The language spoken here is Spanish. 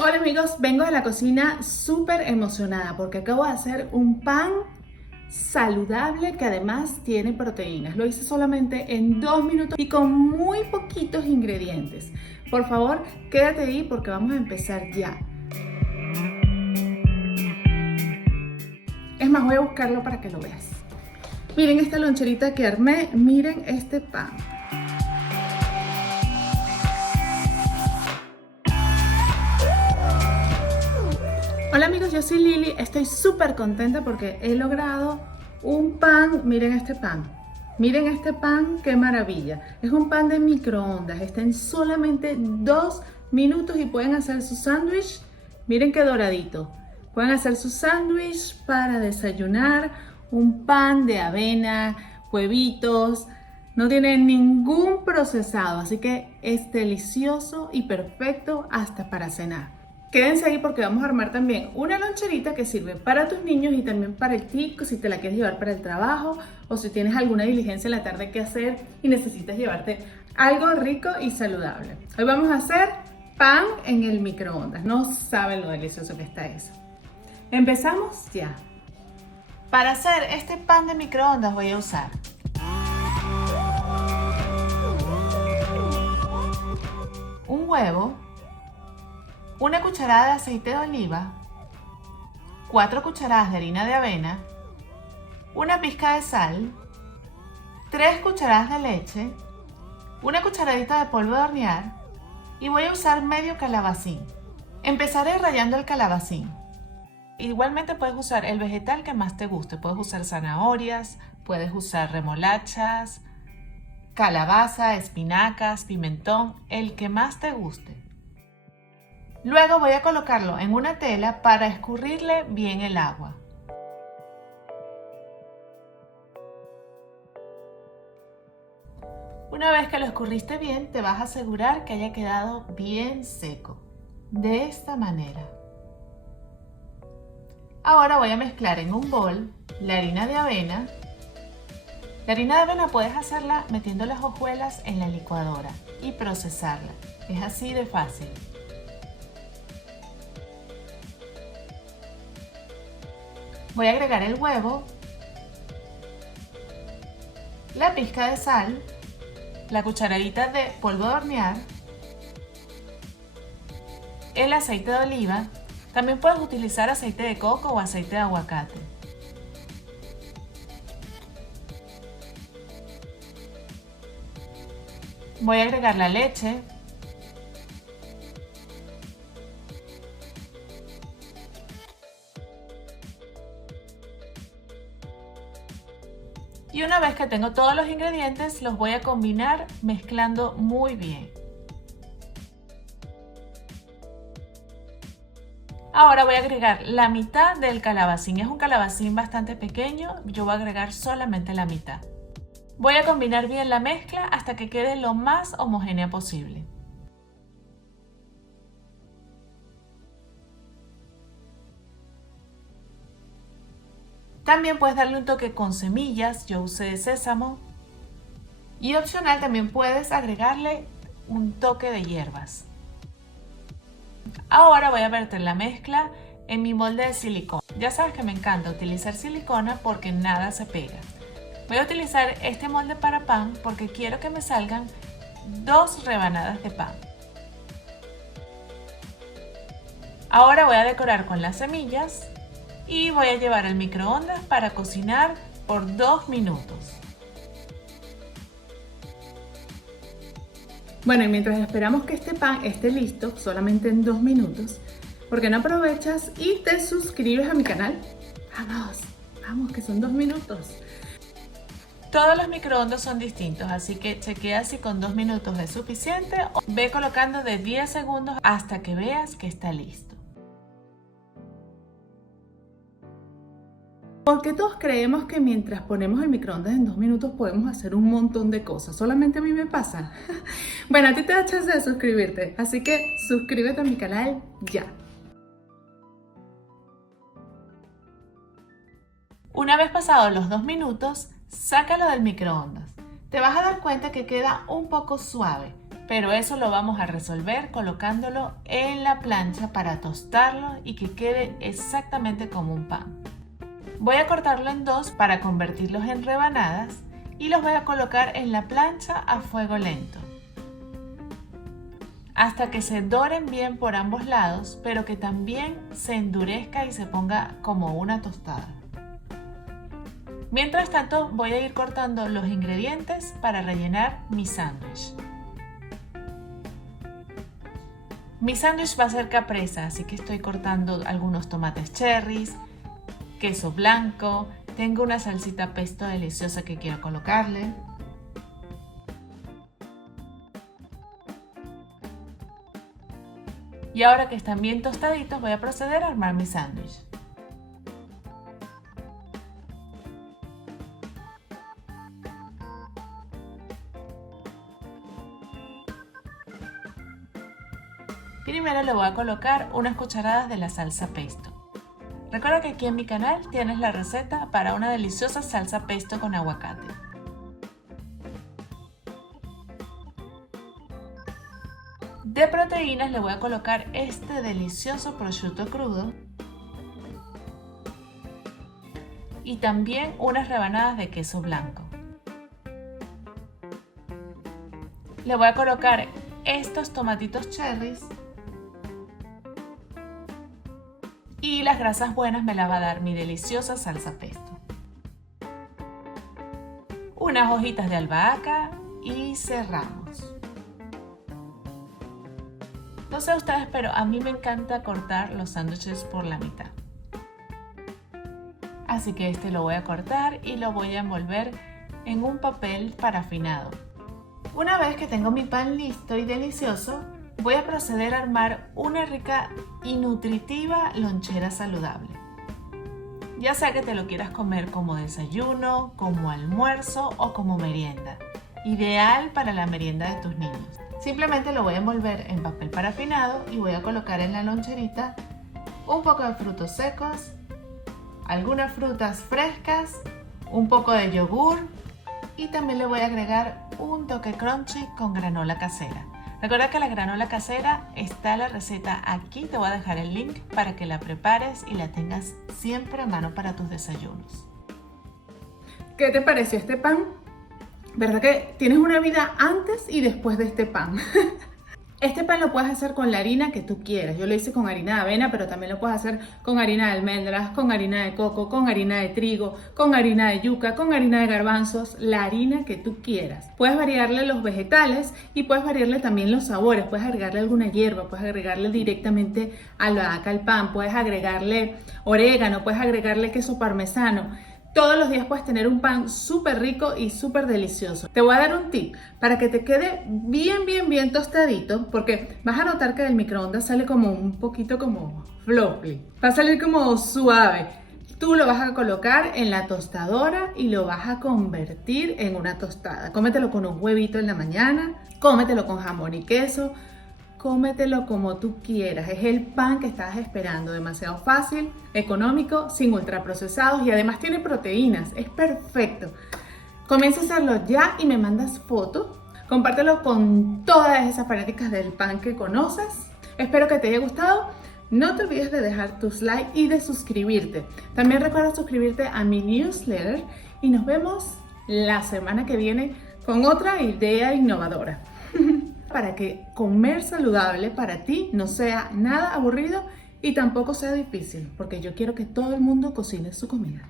Hola amigos, vengo de la cocina súper emocionada porque acabo de hacer un pan saludable que además tiene proteínas. Lo hice solamente en 2 minutos y con muy poquitos ingredientes. Por favor, quédate ahí porque vamos a empezar ya. Es más, voy a buscarlo para que lo veas. Miren esta loncherita que armé, miren este pan. Hola amigos, yo soy Lili, estoy súper contenta porque he logrado un pan, miren este pan, qué maravilla. Es un pan de microondas, está en solamente 2 minutos y pueden hacer su sándwich, miren qué doradito. Pueden hacer su sándwich para desayunar, un pan de avena, huevitos, no tiene ningún procesado, así que es delicioso y perfecto hasta para cenar. Quédense ahí porque vamos a armar también una loncherita que sirve para tus niños y también para ti, si te la quieres llevar para el trabajo o si tienes alguna diligencia en la tarde que hacer y necesitas llevarte algo rico y saludable. Hoy vamos a hacer pan en el microondas. No saben lo delicioso que está eso. Empezamos ya. Para hacer este pan de microondas voy a usar un huevo, una cucharada de aceite de oliva, 4 cucharadas de harina de avena, una pizca de sal, 3 cucharadas de leche, una cucharadita de polvo de hornear y voy a usar medio calabacín. Empezaré rallando el calabacín. Igualmente puedes usar el vegetal que más te guste. Puedes usar zanahorias, puedes usar remolachas, calabaza, espinacas, pimentón, el que más te guste. Luego voy a colocarlo en una tela para escurrirle bien el agua. Una vez que lo escurriste bien, te vas a asegurar que haya quedado bien seco. De esta manera. Ahora voy a mezclar en un bol la harina de avena. La harina de avena puedes hacerla metiendo las hojuelas en la licuadora y procesarla. Es así de fácil. Voy a agregar el huevo, la pizca de sal, la cucharadita de polvo de hornear, el aceite de oliva. También puedes utilizar aceite de coco o aceite de aguacate. Voy a agregar la leche. Y una vez que tengo todos los ingredientes, los voy a combinar mezclando muy bien. Ahora voy a agregar la mitad del calabacín. Es un calabacín bastante pequeño, yo voy a agregar solamente la mitad. Voy a combinar bien la mezcla hasta que quede lo más homogénea posible. También puedes darle un toque con semillas, yo usé de sésamo. Y opcional también puedes agregarle un toque de hierbas. Ahora voy a verter la mezcla en mi molde de silicona. Ya sabes que me encanta utilizar silicona porque nada se pega. Voy a utilizar este molde para pan porque quiero que me salgan 2 rebanadas de pan. Ahora voy a decorar con las semillas y voy a llevar al microondas para cocinar por 2 minutos. Bueno, y mientras esperamos que este pan esté listo, solamente en 2 minutos, ¿por qué no aprovechas y te suscribes a mi canal? Vamos, que son 2 minutos. Todos los microondas son distintos, así que chequea si con 2 minutos es suficiente o ve colocando de 10 segundos hasta que veas que está listo. Porque todos creemos que mientras ponemos el microondas en 2 minutos podemos hacer un montón de cosas. Solamente a mí me pasa. Bueno, a ti te da chance de suscribirte, así que suscríbete a mi canal ya. Una vez pasados los 2 minutos, sácalo del microondas. Te vas a dar cuenta que queda un poco suave. pero eso lo vamos a resolver colocándolo en la plancha para tostarlo y que quede exactamente como un pan. Voy a cortarlo en dos para convertirlos en rebanadas y los voy a colocar en la plancha a fuego lento hasta que se doren bien por ambos lados, pero que también se endurezca y se ponga como una tostada. Mientras tanto, voy a ir cortando los ingredientes para rellenar mi sándwich. Mi sándwich va a ser caprese, así que estoy cortando algunos tomates cherries, queso blanco, tengo una salsita pesto deliciosa que quiero colocarle. Y ahora que están bien tostaditos, voy a proceder a armar mi sándwich. Primero le voy a colocar unas cucharadas de la salsa pesto. Recuerda que aquí en mi canal tienes la receta para una deliciosa salsa pesto con aguacate. De proteínas le voy a colocar este delicioso prosciutto crudo y también unas rebanadas de queso blanco. Le voy a colocar estos tomatitos cherries y las grasas buenas me las va a dar mi deliciosa salsa pesto. Unas hojitas de albahaca y cerramos. No sé ustedes, pero a mí me encanta cortar los sándwiches por la mitad. Así que este lo voy a cortar y lo voy a envolver en un papel parafinado. Una vez que tengo mi pan listo y delicioso, voy a proceder a armar una rica y nutritiva lonchera saludable. Ya sea que te lo quieras comer como desayuno, como almuerzo o como merienda. Ideal para la merienda de tus niños. Simplemente lo voy a envolver en papel parafinado y voy a colocar en la loncherita un poco de frutos secos, algunas frutas frescas, un poco de yogur y también le voy a agregar un toque crunchy con granola casera. Recuerda que la granola casera está la receta aquí, te voy a dejar el link para que la prepares y la tengas siempre a mano para tus desayunos. ¿Qué te pareció este pan? ¿Verdad que tienes una vida antes y después de este pan? Este pan lo puedes hacer con la harina que tú quieras. Yo lo hice con harina de avena, pero también lo puedes hacer con harina de almendras, con harina de coco, con harina de trigo, con harina de yuca, con harina de garbanzos, la harina que tú quieras. Puedes variarle los vegetales y puedes variarle también los sabores. Puedes agregarle alguna hierba, puedes agregarle directamente albahaca al pan, puedes agregarle orégano, puedes agregarle queso parmesano. Todos los días puedes tener un pan súper rico y súper delicioso. Te voy a dar un tip para que te quede bien tostadito, porque vas a notar que del microondas sale como un poquito como fluffy. Va a salir como suave. Tú lo vas a colocar en la tostadora y lo vas a convertir en una tostada. Cómetelo con un huevito en la mañana, cómetelo con jamón y queso. Cómetelo como tú quieras, es el pan que estabas esperando, demasiado fácil, económico, sin ultraprocesados y además tiene proteínas, es perfecto. Comienza a hacerlo ya y me mandas fotos, compártelo con todas esas fanáticas del pan que conoces. Espero que te haya gustado, no te olvides de dejar tus likes y de suscribirte. También recuerda suscribirte a mi newsletter y nos vemos la semana que viene con otra idea innovadora. Para que comer saludable para ti no sea nada aburrido y tampoco sea difícil, porque yo quiero que todo el mundo cocine su comida.